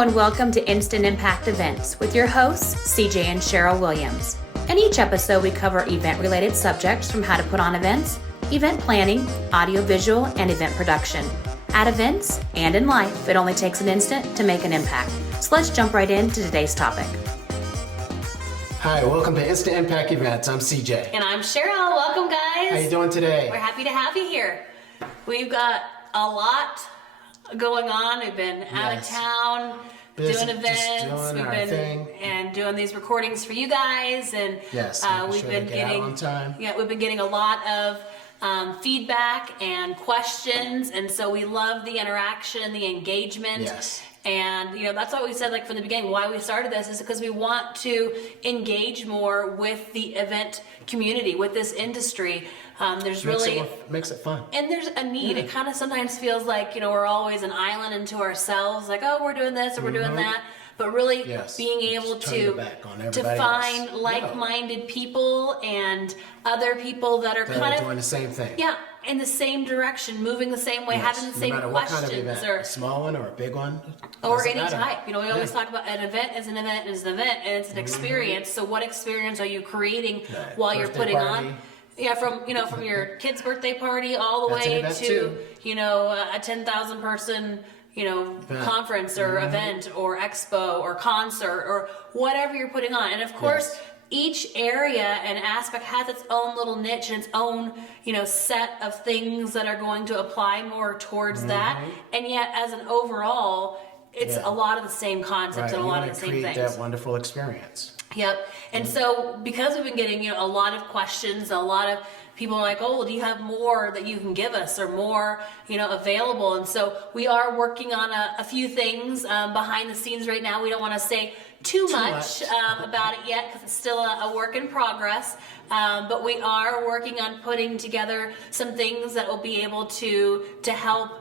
Hello and welcome to Instant Impact Events with your hosts, CJ and Cheryl Williams. In each episode, we cover event-related subjects from how to put on events, event planning, audiovisual, and event production. At events and in life, it only takes an instant to make an impact. So let's jump right into today's topic. Hi, welcome to Instant Impact Events. I'm CJ. And I'm Cheryl. Welcome, guys. How you doing today? We're happy to have you here. We've got a lot going on. We've been out of town, doing events. We've been doing these recordings for you guys, and we've been getting a lot of feedback and questions, and so we love the interaction, the engagement. Yes. And that's what we said, like from the beginning, why we started this is because we want to engage more with the event community, with this industry. There's makes it fun. And there's a need. It kind of sometimes feels like, we're always an island unto ourselves, like, oh, we're doing this or we're doing that. But really being able to find like-minded people and other people that are kind of doing the same thing. Yeah, in the same direction, moving the same way, having the same questions. What kind of event, a small one or a big one, or any type. We always talk about an event is an event is an event, and it's an experience. So what experience are you creating while you're putting on? Yeah, from your kid's birthday party all the way to a 10,000 person conference or event or expo or concert or whatever you're putting on. And of course, each area and aspect has its own little niche and its own, set of things that are going to apply more towards that. And yet, as an overall, it's a lot of the same concepts and a lot of the same things. Create that wonderful experience. Yep. And so, because we've been getting, a lot of questions, a lot of people are like, oh, well, do you have more that you can give us or more, available? And so we are working on a few things behind the scenes right now. We don't want to say too much about it yet because it's still a work in progress. But we are working on putting together some things that will be able to help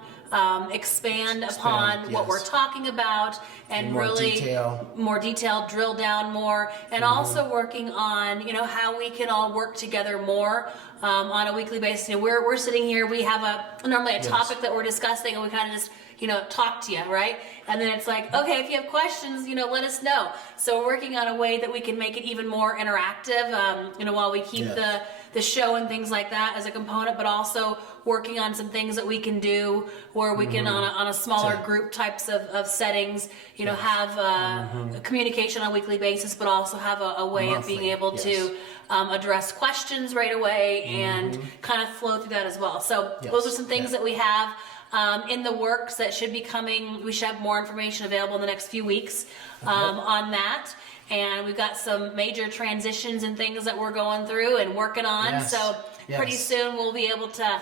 expand upon what we're talking about and more detail, drill down more, and also working on how we can all work together more on a weekly basis. We're sitting here, we have normally a topic that we're discussing, and we kind of just talk to you, right? And then it's like, okay, if you have questions, let us know. So we're working on a way that we can make it even more interactive, while we keep the show and things like that as a component, but also working on some things that we can do where we can, on a smaller group types of settings, have a communication on a weekly basis, but also have a way of being able to address questions right away and kind of flow through that as well. So those are some things that we have in the works that should be coming. We should have more information available in the next few weeks on that. And we've got some major transitions and things that we're going through and working on. So pretty soon we'll be able to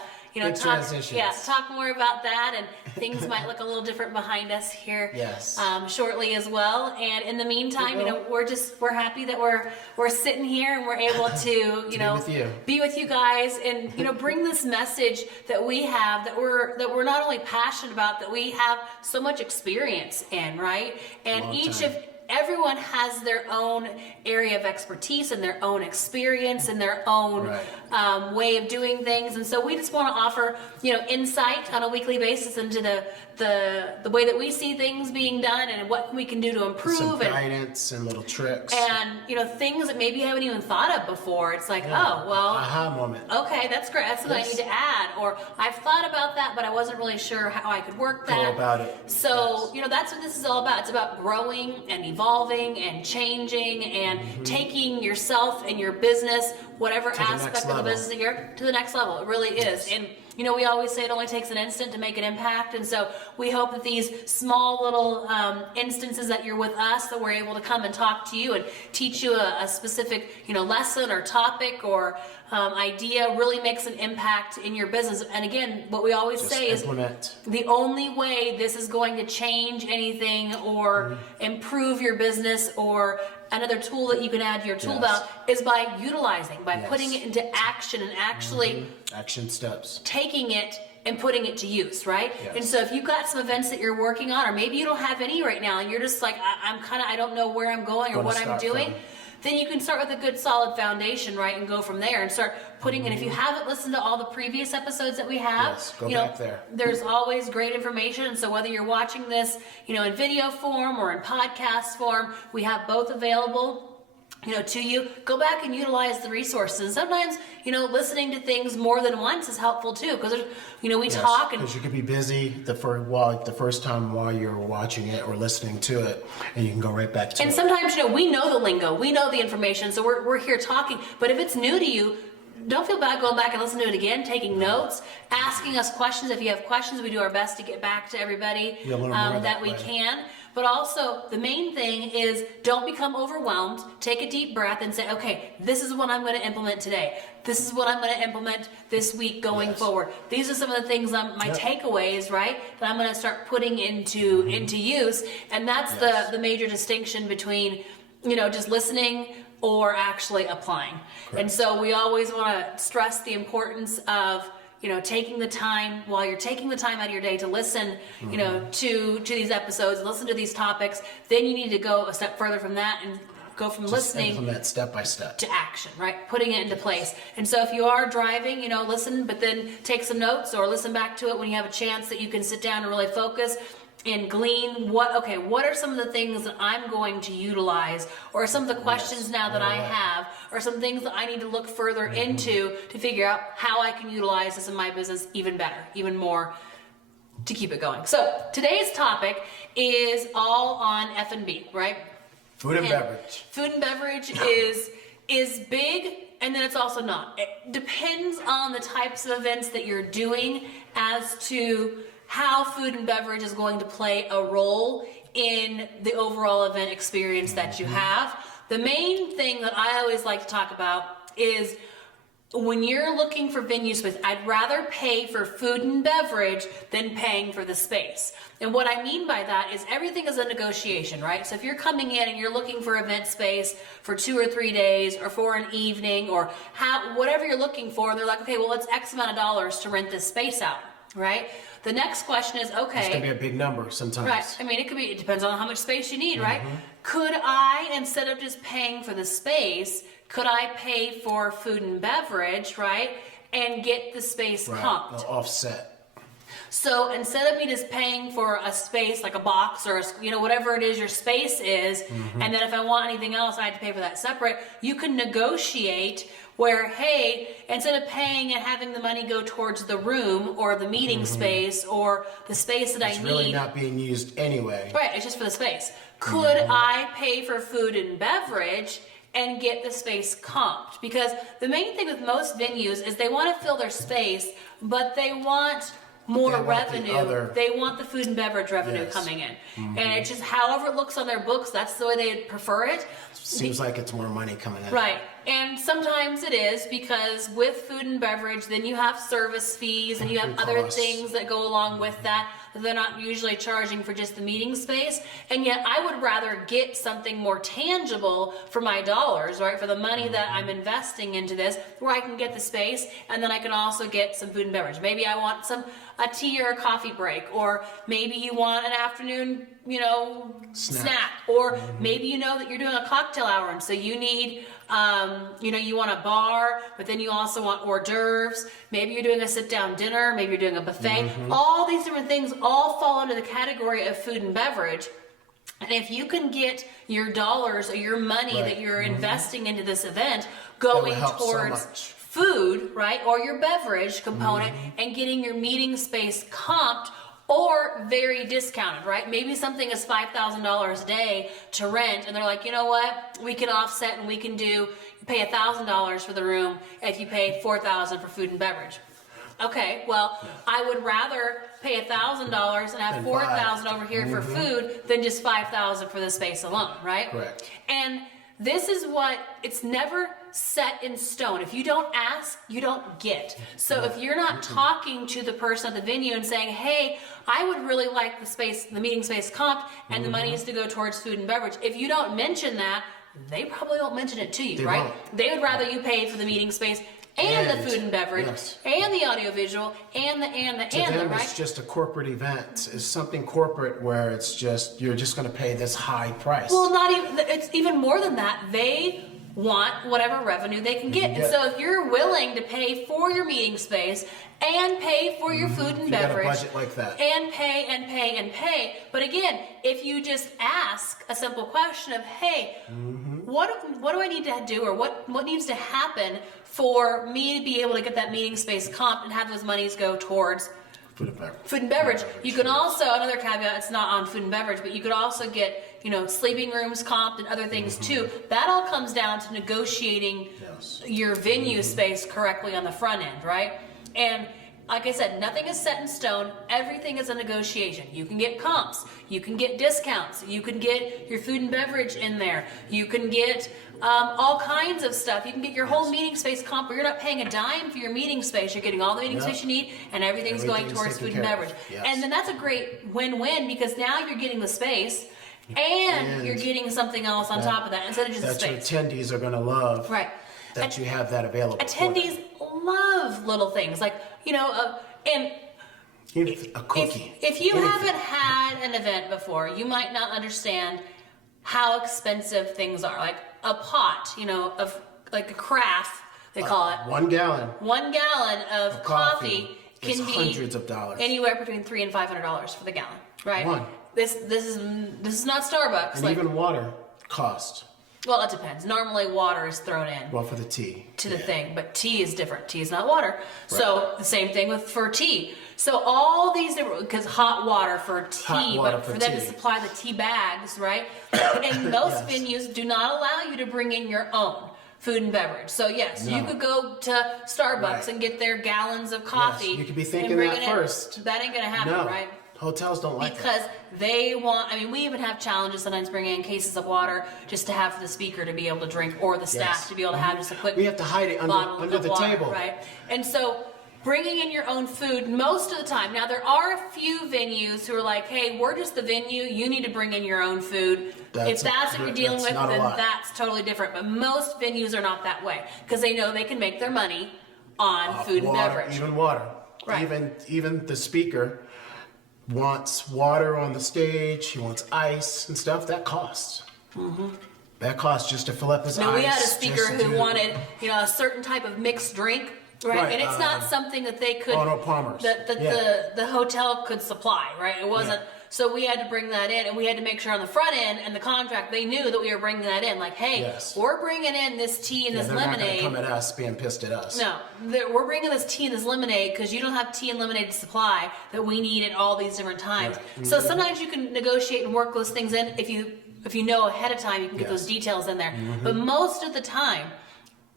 talk more about that, and things might look a little different behind us here shortly as well. And in the meantime, we're happy that we're sitting here and we're able to be with you guys and bring this message that we have that we're not only passionate about, that we have so much experience in, right? And everyone has their own area of expertise and their own experience and their own way of doing things. And so we just want to offer, insight on a weekly basis into the way that we see things being done and what we can do to improve. Some guidance and little tricks. And, things that maybe you haven't even thought of before. It's like, aha moment. Okay, that's great. That's something I need to add. Or I've thought about that, but I wasn't really sure how I could work that. Go about it. So, that's what this is all about. It's about growing and evolving and changing and taking yourself and your business, whatever aspect of the business that you're, to the next level. It really is. And we always say it only takes an instant to make an impact, and so we hope that these small little instances that you're with us, that we're able to come and talk to you and teach you a specific lesson or topic or idea really makes an impact in your business. And again, what we always say is the only way this is going to change anything or improve your business or another tool that you can add to your tool belt is by utilizing, by putting it into action and actually action steps, taking it and putting it to use, right? And so if you've got some events that you're working on, or maybe you don't have any right now and you're just like, I don't know where I'm going or what I'm doing, then you can start with a good solid foundation, right, and go from there and start putting, and if you haven't listened to all the previous episodes that we have, Yes, go back there. There's always great information. And so whether you're watching this, in video form or in podcast form, we have both available to you. Go back and utilize the resources. And sometimes, listening to things more than once is helpful too, because we talk and because you could be busy the first time while you're watching it or listening to it, and you can go right back to and it. sometimes, we know the lingo, we know the information, so we're here talking. But if it's new to you, don't feel bad going back and listening to it again, taking notes, asking us questions. If you have questions, we do our best to get back to everybody that we can. But also, the main thing is don't become overwhelmed. Take a deep breath and say, okay, this is what I'm going to implement today. This is what I'm going to implement this week going forward. These are some of the things, my takeaways, right, that I'm going to start putting into use. And that's the major distinction between, just listening or actually applying. Correct. And so we always want to stress the importance of taking the time, while you're taking the time out of your day to listen, to these episodes, listen to these topics, then you need to go a step further from that and go from listening implement step by step to action, right? Putting it into place. And so if you are driving, listen, but then take some notes or listen back to it when you have a chance that you can sit down and really focus and glean what are some of the things that I'm going to utilize, or some of the questions now that I have, or some things that I need to look further into to figure out how I can utilize this in my business even better, even more, to keep it going. So today's topic is all on F&B, right? Food and beverage. Food and beverage is big, and then it's also not. It depends on the types of events that you're doing as to how food and beverage is going to play a role in the overall event experience that you have. The main thing that I always like to talk about is when you're looking for venue space, I'd rather pay for food and beverage than paying for the space. And what I mean by that is everything is a negotiation, right? So if you're coming in and you're looking for event space for 2 or 3 days or for an evening or whatever you're looking for, and they're like, okay, well, it's X amount of dollars to rent this space out, right? The next question is, okay. It's going to be a big number sometimes. Right. I mean, it depends on how much space you need, right? Could I, instead of just paying for the space, could I pay for food and beverage, right? And get the space comped. Offset. So instead of me just paying for a space, like a box or whatever it is your space is, and then if I want anything else, I have to pay for that separate, you can negotiate where, hey, instead of paying and having the money go towards the room or the meeting space or the space that I need. It's really not being used anyway. Right, it's just for the space. Could I pay for food and beverage and get the space comped? Because the main thing with most venues is they want to fill their space, but they want more revenue. They want the food and beverage revenue coming in. And it's just however it looks on their books, that's the way they prefer it. Seems like it's more money coming in. Right. And sometimes it is, because with food and beverage, then you have service fees and you have other things that go along with that they're not usually charging for just the meeting space. And yet I would rather get something more tangible for my dollars, right? For the money that I'm investing into this, where I can get the space and then I can also get some food and beverage. Maybe I want a tea or a coffee break, or maybe you want an afternoon, snack, or maybe that you're doing a cocktail hour, and so you need, you want a bar, but then you also want hors d'oeuvres. Maybe you're doing a sit-down dinner. Maybe you're doing a buffet. All these different things all fall under the category of food and beverage. And if you can get your dollars or your money that you're investing into this event going towards food, right, or your beverage component, and getting your meeting space comped or very discounted, right? Maybe something is $5,000 a day to rent, and they're like, you know what? We can offset and we can pay $1,000 for the room if you pay $4,000 for food and beverage. Okay, well, I would rather pay $1,000 and have $4,000 over here for food than just $5,000 for the space alone, right? Correct. And this is it's never set in stone. If you don't ask, you don't get. So if you're not talking to the person at the venue and saying, hey, I would really like the meeting space comped, and the money is to go towards food and beverage. If you don't mention that, they probably won't mention it to you, right? Won't. They would rather you pay for the meeting space and the food and beverage, and the audiovisual, and the, right? It's just a corporate event. It's something corporate where it's just, you're just going to pay this high price. Well, it's even more than that. They want whatever revenue they can get. And so if you're willing to pay for your meeting space and pay for your food and beverage, got a budget like that, and pay, but again, if you just ask a simple question of, hey, what do I need to do, or what needs to happen for me to be able to get that meeting space comped and have those monies go towards food and beverage. Food and beverage. You can also, another caveat, it's not on food and beverage, but you could also get, sleeping rooms comped and other things too. That all comes down to negotiating your venue space correctly on the front end, right? And like I said, nothing is set in stone. Everything is a negotiation. You can get comps. You can get discounts. You can get your food and beverage in there. You can get all kinds of stuff. You can get your whole meeting space comp where you're not paying a dime for your meeting space. You're getting all the meeting space you need, and everything's going towards food and beverage. Yes. And then that's a great win-win, because now you're getting the space and you're getting something else on top of that instead of just the space. Your attendees are going to love. Right. That you have that available. Attendees love little things like, and a cookie. If you haven't had an event before, you might not understand how expensive things are. Like a pot, of like a carafe, they call it. 1 gallon. 1 gallon of coffee can be hundreds of dollars. Anywhere between $300 and $500 for the gallon, right? One. This is not Starbucks. And even water cost. Well, it depends. Normally, water is thrown in. Well, for the tea. To the thing, but tea is different. Tea is not water. Right. So the same thing for tea. So all these different, because hot water for tea, but for them to supply the tea bags, right? And most venues do not allow you to bring in your own food and beverage. So yes, you could go to Starbucks and get their gallons of coffee. Yes, you could be thinking that first. That ain't gonna happen, right? Hotels don't like because they want. We even have challenges sometimes bringing in cases of water just to have for the speaker to be able to drink, or the staff to be able to have just a quick. We have to hide it under the water, table, right? And so bringing in your own food most of the time. Now there are a few venues who are like, "Hey, we're just the venue. You need to bring in your own food." If that's what you're dealing with, then that's totally different. But most venues are not that way because they know they can make their money on food and beverage, even water, right? Even the speaker wants water on the stage, he wants ice and stuff, that costs. That costs just to fill up his ice. We had a speaker who wanted, a certain type of mixed drink, right? And it's not something that they could, Palmer's. that the hotel could supply, right? It wasn't, so we had to bring that in, and we had to make sure on the front end and the contract, they knew that we were bringing that in. Like, hey, we're bringing in this tea and this lemonade. They're not going to come at us being pissed at us. No, we're bringing this tea and this lemonade because you don't have tea and lemonade to supply that we need at all these different times. Right. So sometimes you can negotiate and work those things in. If you know ahead of time, you can get those details in there. But most of the time,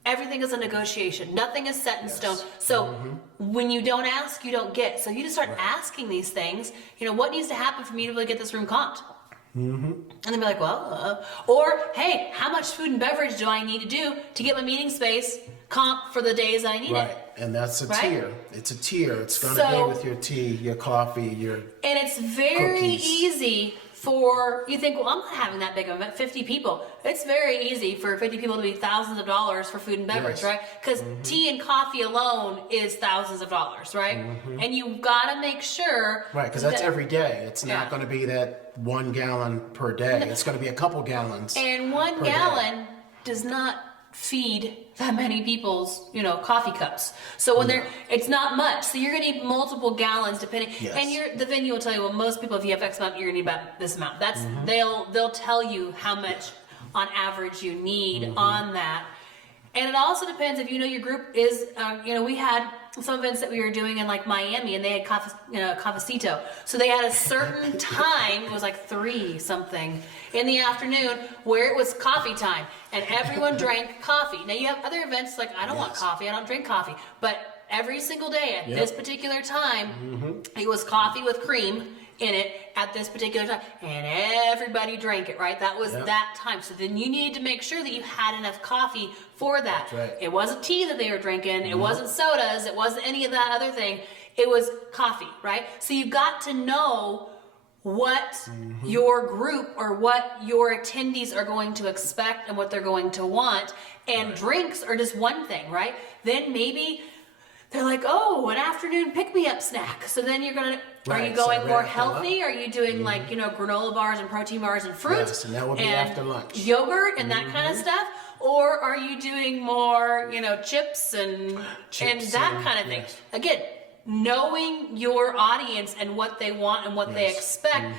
everything is a negotiation. Nothing is set in stone. So when you don't ask, you don't get. So you just start asking these things. What needs to happen for me to really get this room comped? And they'll be like, well, or hey, how much food and beverage do I need to do to get my meeting space comp for the days I need it? And that's a tier. It's a tier. It's going to be with your tea, your coffee, your and it's very easy. You think, well, I'm not having that big of an event, 50 people. It's very easy for 50 people to be thousands of dollars for food and beverage, right? Because tea and coffee alone is thousands of dollars, right? And you've got to make sure. Right, because that's every day. It's not going to be that 1 gallon per day. It's going to be a couple gallons. And 1 gallon does not feed that many people's, coffee cups. So when it's not much. So you're going to need multiple gallons depending. And the venue will tell you, well, most people, if you have X amount, you're going to need about this amount. That's they'll tell you how much on average you need on that. And it also depends if your group is, we had some events that we were doing in like Miami, and they had cafecito. So they had a certain time, it was like 3 something in the afternoon, where it was coffee time, and everyone drank coffee. Now you have other events like, I don't want coffee, I don't drink coffee, but every single day at this particular time, it was coffee with cream in it at this particular time, and everybody drank it, right? That was that time. So then you needed to make sure that you had enough coffee for that. That's right. It wasn't tea that they were drinking, it wasn't sodas, it wasn't any of that other thing. It was coffee, right? So you got to know what your group or what your attendees are going to expect and what they're going to want. And drinks are just one thing, right? Then maybe they're like, oh, an afternoon pick-me-up snack. So then you're going to, Are you Right, going so more right after lunch. healthy? Are you doing like, granola bars and protein bars and fruit? Yes, and that will be after lunch. Yogurt and that kind of stuff? Or are you doing more, chips and Chips that and- kind of thing? yes. Again, knowing your audience and what they want and what they Yes. expect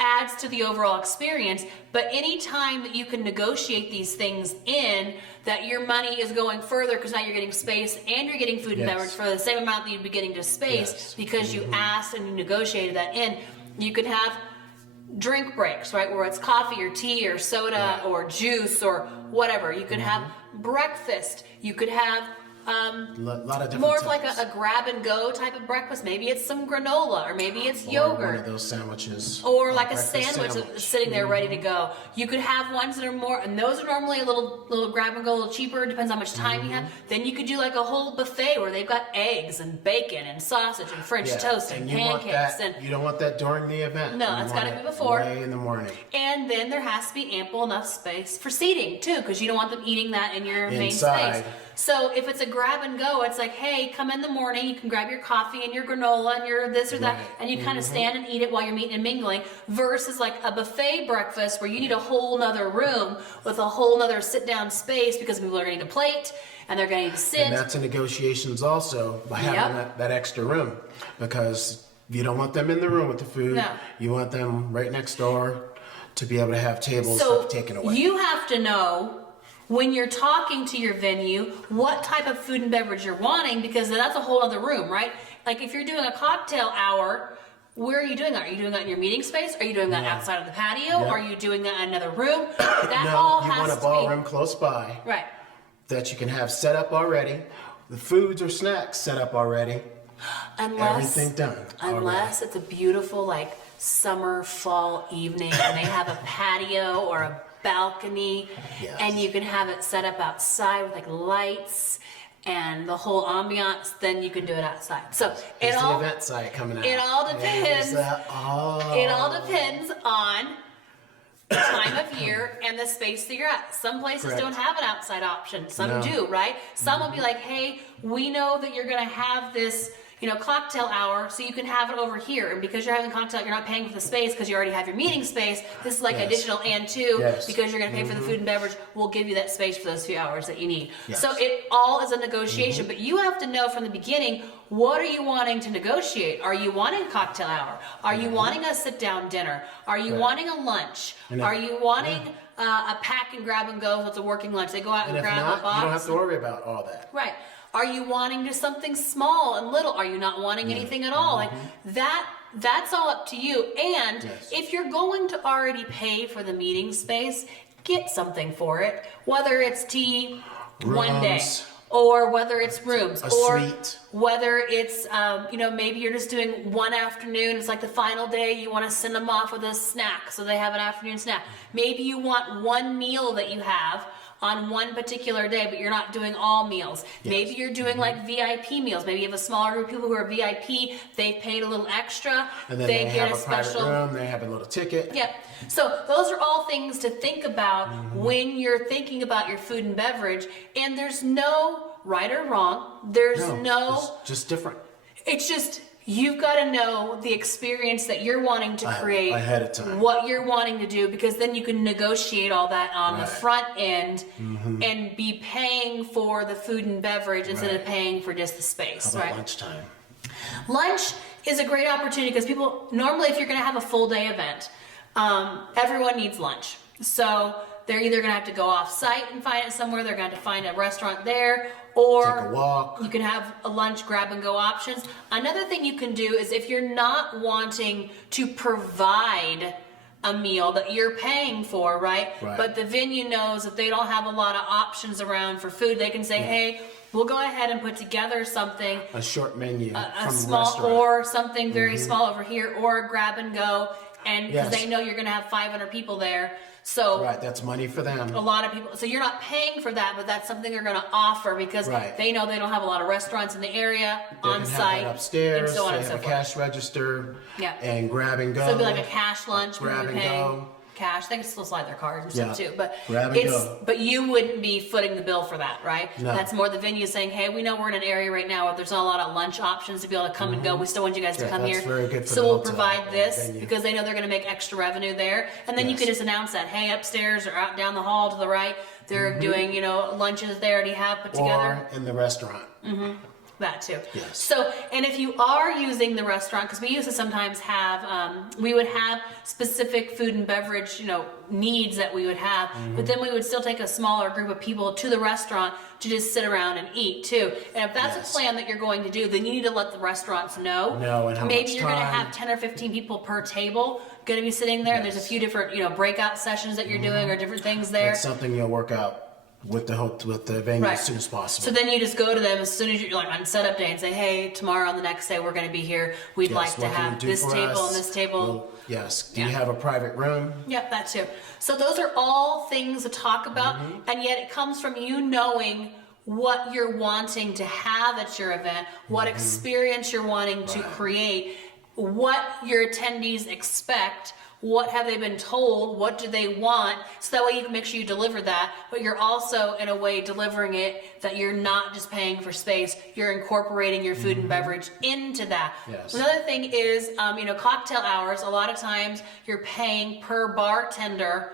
adds to the overall experience. But anytime that you can negotiate these things in, that your money is going further because now you're getting space and you're getting food and Yes. beverage for the same amount that you'd be getting to space Yes. because you asked and you negotiated that in. You could have drink breaks, right? Where it's coffee or tea or soda or juice or whatever. You could have breakfast. You could have lot of different more of like types. a grab and go type of breakfast. Maybe it's some granola or maybe it's Or yogurt. one of those sandwiches. Or like a breakfast sandwich that's sitting there ready to go. You could have ones that are more, and those are normally a little grab and go, a little cheaper, depends how much time you have. Then you could do like a whole buffet where they've got eggs and bacon and sausage and French toast and you want pancakes. that, you don't want that during the event. No, You it's want gotta be it before. Way in the morning. And then there has to be ample enough space for seating too, because you don't want them eating that in your main Inside. space. So if it's a grab and go, it's like, hey, come in the morning, you can grab your coffee and your granola and your this or that, Right. and you kind of stand and eat it while you're meeting and mingling, versus like a buffet breakfast where you need a whole nother room with a whole nother sit down space because people are going to need a plate and they're going to need to sit. And that's in negotiations also by having that extra room, because you don't want them in the room with the food. No. You want them right next door to be able to have tables So taken away. you have to know when you're talking to your venue what type of food and beverage you're wanting, because that's a whole other room, right? Like if you're doing a cocktail hour, where are you doing that? Are you doing that in your meeting space? Are you doing that outside of the patio? Yeah. Are you doing that in another room? That no, all you has want a to ballroom close by be right. that you can have set up already. The foods or snacks set up already. Everything done. Unless it's a beautiful like summer fall evening and they have a patio or a balcony, Yes. and you can have it set up outside with like lights and the whole ambiance, then you can do it outside. So Here's it the all event site coming out. it all Here's depends. that- it all depends on the time of year and the space that you're at. Some places Correct. don't have an outside option. Some No. do, right? Some will be like, hey, we know that you're going to have this, cocktail hour, so you can have it over here. And because you're having cocktail, you're not paying for the space because you already have your meeting space. This is like Yes. additional and two, Yes. because you're going to pay for the food and beverage. We'll give you that space for those few hours that you need. Yes. So it all is a negotiation, but you have to know from the beginning, what are you wanting to negotiate? Are you wanting a cocktail hour? Are you wanting a sit down dinner? Are you Right. wanting a lunch? And if- Are you wanting a pack and grab and go? So it's a working lunch. They go out and, And if grab not, a box. you don't have to worry about all that. Right. Are you wanting just something small and little? Are you not wanting anything at all? Like that's all up to you. And Yes. if you're going to already pay for the meeting space, get something for it. Whether it's tea one day, Rooms. or whether it's rooms, A or suite. whether it's maybe you're just doing one afternoon. It's like the final day. You want to send them off with a snack, so they have an afternoon snack. Maybe you want one meal that you have on one particular day, but you're not doing all meals. Maybe you're doing like VIP meals. Maybe you have a smaller group of people who are VIP. They've paid a little extra. And then they they get have a a private special room, they have a little ticket. Yep. So those are all things to think about when you're thinking about your food and beverage. And there's no right or wrong. There's It's just different. it's just, you've got to know the experience that you're wanting to create ahead of time. what you're wanting to do, because then you can negotiate all that on the Right. front end and be paying for the food and beverage instead of Right. paying for just the space, How about right? lunchtime? Lunch is a great opportunity because people, normally if you're going to have a full day event, everyone needs lunch. So they're either going to have to go off site and find it somewhere, they're going to have to find a restaurant there, or Take a walk. you can have a lunch grab and go options. Another thing you can do is if you're not wanting to provide a meal that you're paying for, right? Right. But the venue knows that they don't have a lot of options around for food, they can say, hey, we'll go ahead and put together something, A short menu a from small, the restaurant. or something very small over here, or a grab and go, and because Yes. they know you're going to have 500 people there. So Right, that's money for them. a lot of people, so you're not paying for that, but that's something they're going to offer because Right. they know they don't have a lot of restaurants in the area They on can site, have that upstairs. and so on they and have so a forth. cash register. Yeah. And grab and go. So it'd be like a cash lunch where grab you're and paying go. cash. They can still slide their cards and stuff too, but Grab and go. but you wouldn't be footing the bill for that, right? No. That's more the venue saying, hey, we know we're in an area right now where there's not a lot of lunch options to be able to come and go. We still want you guys to come that's here. very good for So the we'll hotel provide this venue. because they know they're going to make extra revenue there. And then you Yes. can just announce that, hey, upstairs or out down the hall to the right, they're doing, lunches they already have put together. Or in the restaurant. That too. Yes. So, and if you are using the restaurant, because we used to sometimes have, we would have specific food and beverage, needs that we would have, but then we would still take a smaller group of people to the restaurant to just sit around and eat too. And if that's Yes. a plan that you're going to do, then you need to let the restaurants know. And how Maybe much you're going to time. have 10 or 15 people per table going to be sitting there. And there's a few different, breakout sessions that you're doing or different things there. That's something you'll work out with the venue Right. as soon as possible. So then you just go to them as soon as you're like on setup day and say, hey, tomorrow on the next day we're going to be here. We'd like to what can you have do this for table us? and this table. Well, yes. Do Yeah. you have a private room? Yep, that too. So those are all things to talk about, and yet it comes from you knowing what you're wanting to have at your event, what experience you're wanting to create, what your attendees expect. What have they been told? What do they want? So that way you can make sure you deliver that, but you're also in a way delivering it that you're not just paying for space, you're incorporating your food and beverage into that. Yes. Another thing is, cocktail hours, a lot of times you're paying per bartender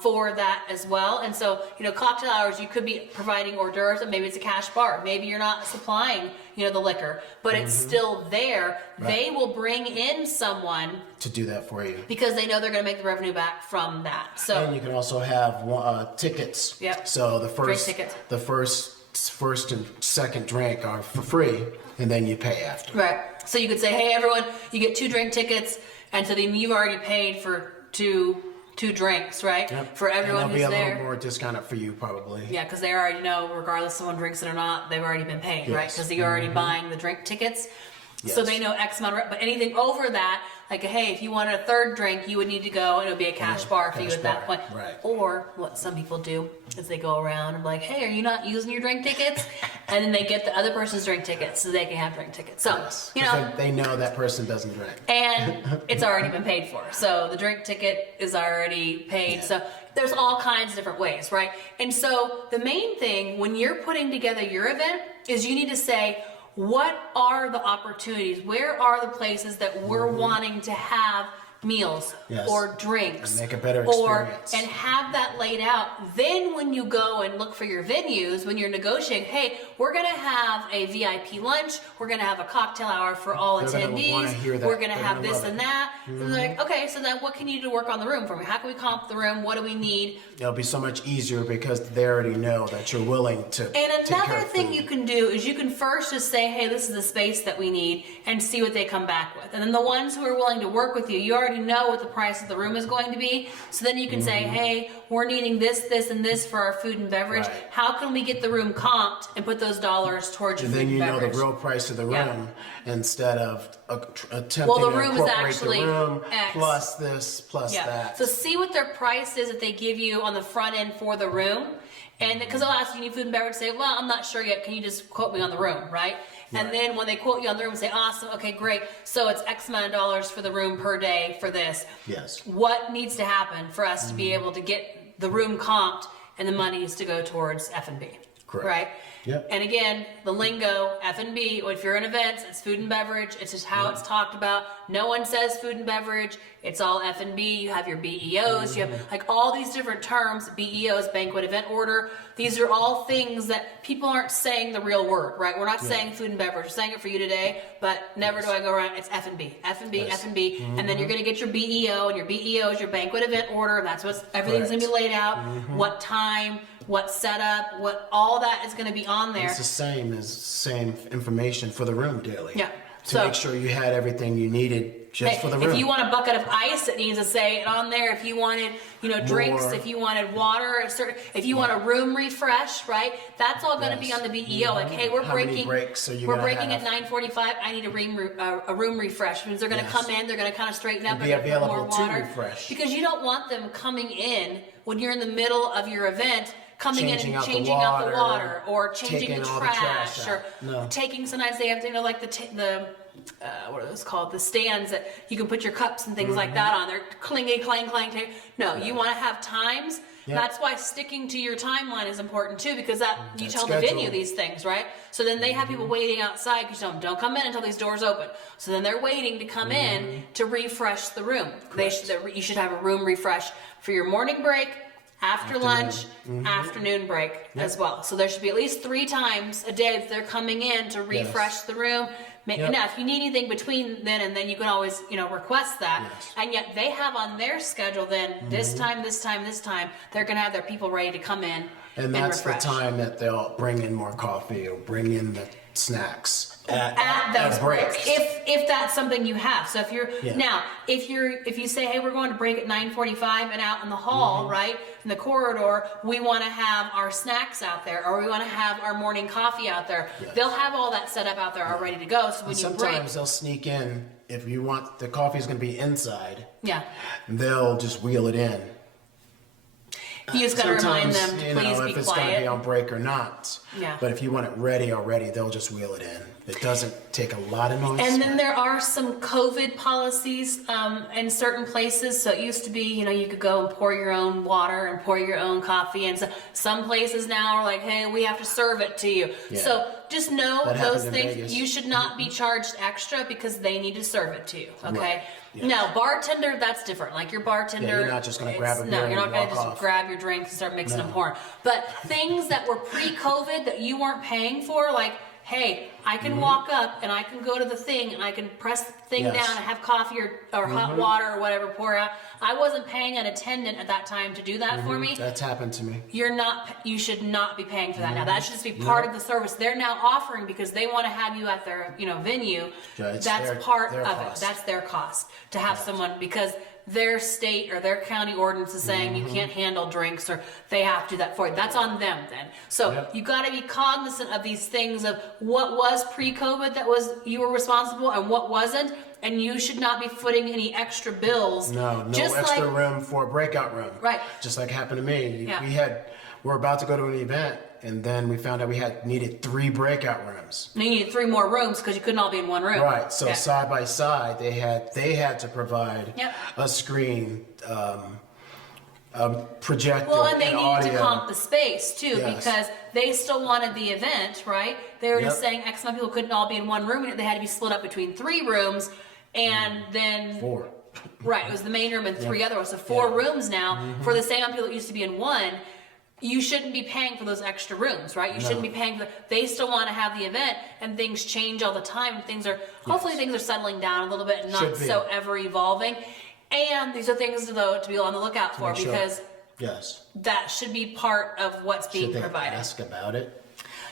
for that as well. And so, cocktail hours, you could be providing hors d'oeuvres, and maybe it's a cash bar. Maybe you're not supplying, the liquor, but it's still there. Right. They will bring in someone To do that for you. because they know they're going to make the revenue back from that. And So, you can also have tickets. Yep. So Drink tickets. the first and second drink are for free, and then you pay after. right. So you could say, hey, everyone, you get 2 drink tickets, and so then you've already paid for two drinks, right? Yep. For everyone and who's there'll be a there. little more discounted for you probably. Yeah, because they already know, regardless if someone drinks it or not, they've already been paid, right? Yes. Because you're already buying the drink tickets. So Yes. they know X amount of, but anything over that, like, hey, if you wanted a 3rd drink, you would need to go, and it would be a cash bar for you cash at that bar, point. right. Or what some people do is they go around and be like, hey, are you not using your drink tickets? And then they get the other person's drink tickets so they can have drink tickets. So, Yes. 'Cause they know that person doesn't drink. and it's already been paid for. So the drink ticket is already paid. So there's all kinds of different ways, right? And so the main thing when you're putting together your event is you need to say, what are the opportunities? Where are the places that we're wanting to have meals Yes. or drinks? And make a better or experience. and have that laid out. Then when you go and look for your venues, when you're negotiating, hey, we're gonna have a VIP lunch, we're gonna have a cocktail hour for all They're gonna wanna attendees, hear that. we're gonna They're have gonna this love it. and that. And they're like, okay, so then what can you do to work on the room for me? How can we comp the room? What do we need? It'll be so much easier because they already know that you're willing to And take care another of thing food. you can do is you can first just say, hey, this is the space that we need, and see what they come back with. And then the ones who are willing to work with you, you already know what the price of the room is going to be. So then you can say, hey, we're needing this, this, and this for our food and beverage. Right. How can we get the room comped and put those dollars towards your And food then and you know the beverage? real price of the room Yeah. instead of attempting Well, the to room is incorporate actually the room X. plus this plus Yeah. that. So see what their price is that they give you on the front end for the room. And because they'll ask you need food and beverage, say, well, I'm not sure yet. Can you just quote me on the room, right? And then when they quote you on the room, say, awesome, okay, great. So it's X amount of dollars for the room per day for this. Yes. What needs to happen for us to be able to get the room comped and the money is to go towards F&B? Correct. Right? Yep. And again, the lingo, F&B, if you're in events, it's food and beverage. It's just how it's talked about. No one says food and beverage. It's all F&B. You have your BEOs. You have like all these different terms, BEOs, banquet event order. These are all things that people aren't saying the real word, right? We're not saying food and beverage. We're saying it for you today, but never do I go around. It's F&B, F&B, Yes. F&B. And then you're going to get your BEO, and your BEO is your banquet event order. And that's what everything's going to be laid out. What time, what setup, what all that is going to be on there. It's the same information for the room daily. Yeah. To So- make sure you had everything you needed just for the room. If you want a bucket of ice, it needs to say it on there. If you wanted, drinks, More. if you wanted water, if you want a room refresh, right? That's all going to be Yes. on the BEO. Like, hey, we're How many breaking. breaks are you we're gonna breaking have? at 9:45. I need a room refresh. Means they're going to Yes. come in. They're going to kind of straighten up. And be they're gonna put more available to water refresh. because you don't want them coming in when you're in the middle of your event coming in Changing and out the changing out the water, water, or changing taking the all the trash, trash or out. No. taking, sometimes they have, like what are those called? The stands that you can put your cups and things like that on. They're clingy, clang, clang. No, you want to have times. Yep. That's why sticking to your timeline is important too, because you That tell the schedule. venue these things, right? So then they have people waiting outside because you tell them, don't come in until these doors open. So then they're waiting to come in to refresh the room. You should have a room refresh for your morning break, after lunch, afternoon break as well. So there should be at least 3 times a day that they're coming in to refresh the room. Now, if you need anything between then and then, you can always, request that. Yes. And yet they have on their schedule then this time, they're going to have their people ready to come in And that's refresh. the time that they'll bring in more coffee or bring in the snacks At those breaks, if that's something you have. So if you're now, if you say, hey, we're going to break at 9:45, and out in the hall, right in the corridor, we want to have our snacks out there, or we want to have our morning coffee out there. Yes. They'll have all that set up out there, all ready to go. So when And you break, sometimes they'll sneak in, if you want the coffee's going to be inside, they'll just wheel it in. you just got to remind Sometimes, them to please if be it's going to be quiet. on break or not. Yeah. But if you want it ready already, they'll just wheel it in. It doesn't take a lot of noise. And then there are some COVID policies in certain places. So it used to be, you could go and pour your own water and pour your own coffee. And so some places now are like, hey, we have to serve it to you. Yeah. So just know That those happens in things. Vegas. You should not be charged extra because they need to serve it to you. Okay. Right. Yes. Now, bartender, that's different. Like your bartender. Yeah, you're not just gonna grab a beer No, and you're not going walk to just off. grab your drink and start mixing No. and pouring. But things that were pre-COVID that you weren't paying for, like, hey, I can walk up and I can go to the thing and I can press the thing Yes. down and have coffee or hot water or whatever pour out. I wasn't paying an attendant at that time to do that for me. That's happened to me. You should not be paying for that now. That should just be part of the service they're now offering because they want to have you at their venue. Yeah, it's That's part their of cost. it. That's their cost to have someone, because their state or their county ordinance is saying you can't handle drinks, or they have to do that for you. That's on them then. So you got to be cognizant of these things, of what was pre-COVID that was you were responsible and what wasn't, and you should not be footing any extra bills. No Just extra like, room for a breakout room. Right. Just like happened to me. Yeah. We're about to go to an event, and then we found out we needed 3 breakout rooms. you needed 3 more rooms because you couldn't all be in one room. Right. So Yeah. side by side, they had to provide a screen, a projector, Well, and they and needed to audio. comp the space too, Yes. because they still wanted the event, right? They were just Yep. saying X amount of people couldn't all be in one room, and they had to be split up between 3 rooms, and then 4. right, it was the main room and 3 other ones, so 4 rooms now for the same amount of people that used to be in one. You shouldn't be paying for those extra rooms, right? You shouldn't be paying for. They still want to have the event, and things change all the time. Hopefully things are settling down a little bit and not Should be. so ever evolving. And these are things though to be on the lookout for, Make sure. because Yes. that should be part of what's being Should they provided. ask about it?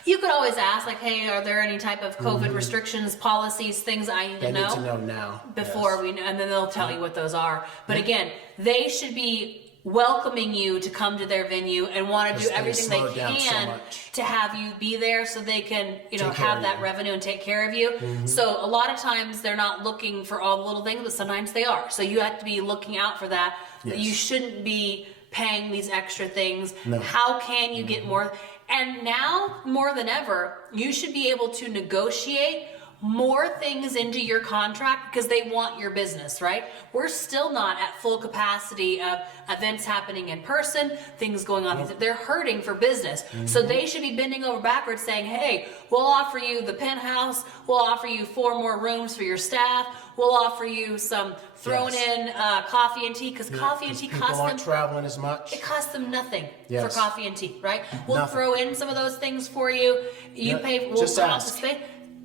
You could always ask, like, hey, are there any type of COVID restrictions, policies, things I need They to need know to know now. before Yes. we know, and then they'll tell you what those are. But again, they should be welcoming you to come to their venue and want to do Because they everything they slowed down so can much. to have you be there so they can, Take care have of that you. revenue and take care of you. So a lot of times they're not looking for all the little things, but sometimes they are. So you have to be looking out for that. That Yes. you shouldn't be paying these extra things. No. How can you get more? And now more than ever, you should be able to negotiate more things into your contract because they want your business, right? We're still not at full capacity of events happening in person, things going on. They're hurting for business. So they should be bending over backwards saying, hey, we'll offer you the penthouse, we'll offer you 4 more rooms for your staff, we'll offer you some thrown in coffee and tea, because coffee and tea People costs aren't them traveling as much. it costs them nothing Yes. for coffee and tea, right? We'll Nothing. throw in some of those things for you. You Yeah, pay. We'll just put off the ask. space.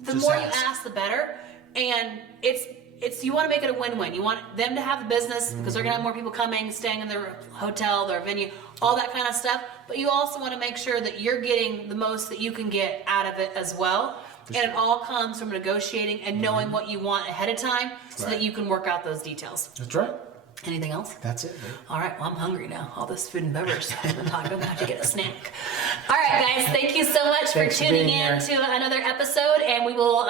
The Just more ask. you ask, the better. And it's you want to make it a win-win. You want them to have the business because they're gonna have more people coming, staying in their hotel, their venue, all that kind of stuff. But you also want to make sure that you're getting the most that you can get out of it as well. And it all comes from negotiating and knowing what you want ahead of time, so that Right. you can work out those details. That's right. Anything else? That's it. Babe. All right, well, I'm hungry now. All this food and beverage stuff I've been talking about, to get a snack. All right, guys, thank you so much Thanks for for tuning being in here. to another episode, and we will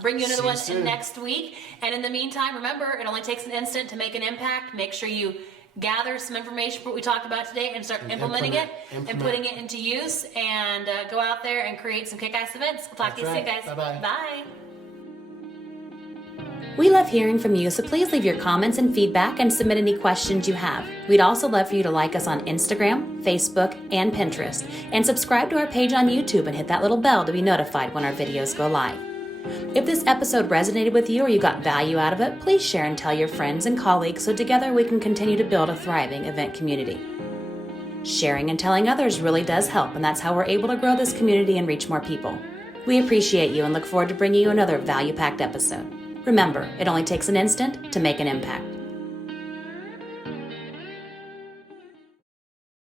bring you another See you one soon. next week. And in the meantime, remember, it only takes an instant to make an impact. Make sure you gather some information for what we talked about today and start implementing it and putting it into use, and go out there and create some kick-ass events. We'll talk to you soon, guys. Bye-bye. Bye. We love hearing from you, so please leave your comments and feedback and submit any questions you have. We'd also love for you to like us on Instagram, Facebook, and Pinterest, and subscribe to our page on YouTube and hit that little bell to be notified when our videos go live. If this episode resonated with you or you got value out of it, please share and tell your friends and colleagues so together we can continue to build a thriving event community. Sharing and telling others really does help, and that's how we're able to grow this community and reach more people. We appreciate you and look forward to bringing you another value-packed episode. Remember, it only takes an instant to make an impact.